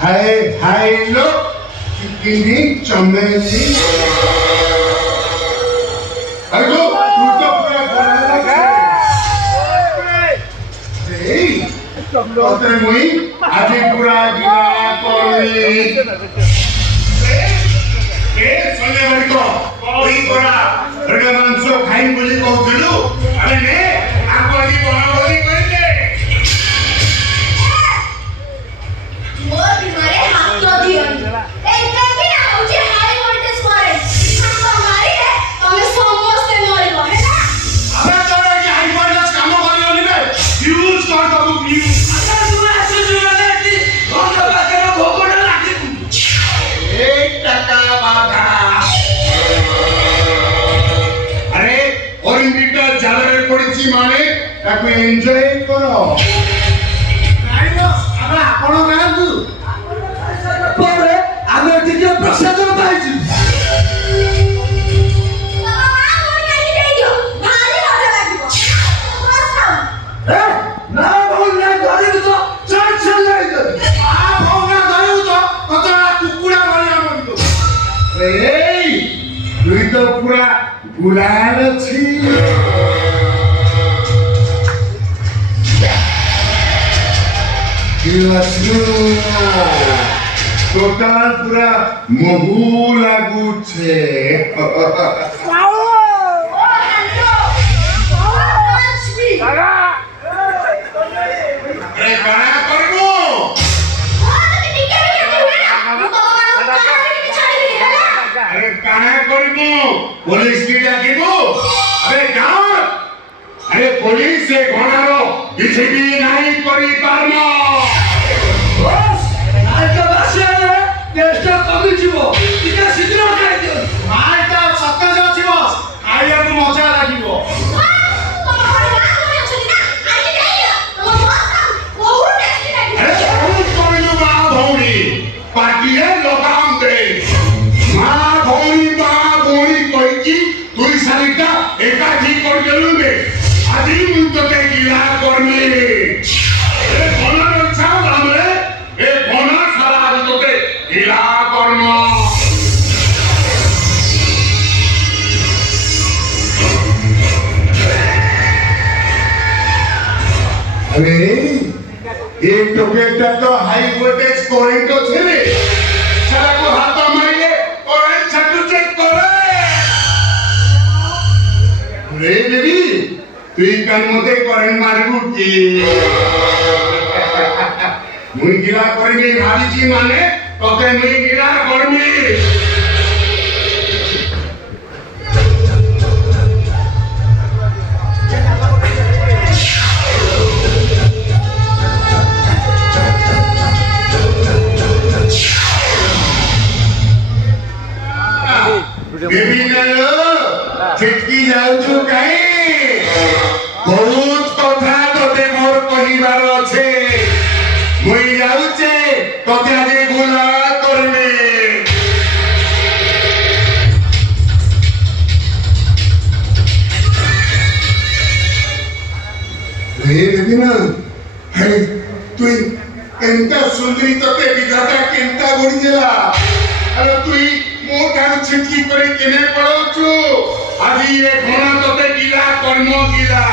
हाय हाय लो कितनी चमेली अरे तू तो पूरा तो मुई आज पूरा गिरा कोई सोने वाली को कोई पूरा रगे मांसो खाई बोली कहूलु अरे ने आपको आज बना बोली करले मोर बीमारे हाथ तो दियन एकदम भी ना होचे हाई वोल्टेज करंट हाथ मारी रे तमे समस्त मरिबो है ना अबे तोरे की हाई वोल्टेज काम करियो नि बे फ्यूज कर दबु फ्यूज अगर तू ऐसे जुगाले कि घंटा बाके भोगोडा लागे एक टका बाधा अरे ओरिंबिटा जालरे पड़िची माने ताको एन्जॉय करो नाइनो अब आपण गांतु परे आमे टिके प्रसाद पाइछु बाबा मोर काली दे दियो भारी मजा लागिबो बस खाओ ए ना बोल ना घरे तो चल चल लाई दे आ भौना गयो तो कतरा कुकुडा भलिया मरियो ए तुई तो पूरा गुलाल छी टोटल पूरा महू लागू छे ओ हल्लो बहुत अच्छी अरे काना करबो बहुत टिके भी हुए ना तो बाबा के छाड़ी दे ना अरे काना करबो पुलिस की डाकिबो अरे जाओ अरे पुलिस से घणारो किछि भी नाही करि पारमो बस आज का बासे केस्टा कमी जीवो टिके शीघ्र खाइ दियो आइटा सत्य जाछि बस आइया को मजा लागिबो अरे बहुत करिलु बा भौणी पाटिए लगाम दे बा भौणी कहिची तुई सारिटा एकाठी कर देलु ने आदि मुई तते गिला करमी ए कोना रक्षा हमरे ए कोना सारा आज तते गिला करम अरे ये टोकेटा तो हाई वोल्टेज करंट আছে রে সারা को हाथ मारिले करंट छटू चेक करे रे बेबी তুই কান মতে করंट মারিবু কি মুই গিলা করিবি ভাবিছি মানে তোকে মুই গিলা করবি बेबी नालो छिटकी जाउछु काई बहुत कथा तोते मोर कहिबार আছে मुई जाउचे तोते आजे गुला करबे रे बेबी ना हे तुई केनता सुंदरी तोते विधाता केनता गड़ी देला अरे तुई मोठानु छिटकी करी केने पड़ौछु आदि ए घोणा तोते गिला कर्म गिला